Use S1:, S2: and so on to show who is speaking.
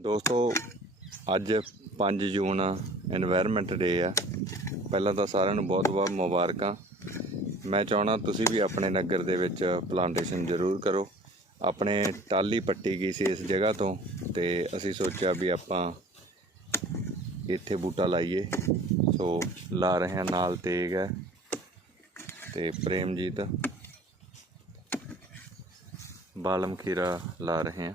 S1: ਦੋਸਤੋ, ਅੱਜ 5 ਜੂਨ এনवायरमेंट ਡੇ ਆ। ਪਹਿਲਾਂ ਤਾਂ ਸਾਰਿਆਂ ਨੂੰ ਬਹੁਤ-ਬਹੁਤ ਮੁਬਾਰਕਾਂ। ਮੈਂ ਚਾਹਣਾ ਤੁਸੀਂ ਵੀ ਆਪਣੇ ਨਗਰ ਦੇ ਵਿੱਚ ਪਲਾਂਟੇਸ਼ਨ ਜ਼ਰੂਰ ਕਰੋ। ਆਪਣੇ ਟਾਲੀ ਪੱਟੀ ਗਈ ਸੀ ਇਸ ਜਗ੍ਹਾ ਤੋਂ ਤੇ ਅਸੀਂ ਸੋਚਿਆ ਵੀ ਆਪਾਂ ਇੱਥੇ ਬੂਟਾ ਲਾਈਏ। ਸੋ, ਲਾ ਰਹੇ ਹਾਂ ਨਾਲ ਤੇਗ ਹੈ ਤੇ ਪ੍ਰੇਮਜੀਤ ਬਾਲਮ ਖੀਰਾ ਲਾ ਰਹੇ ਹਾਂ।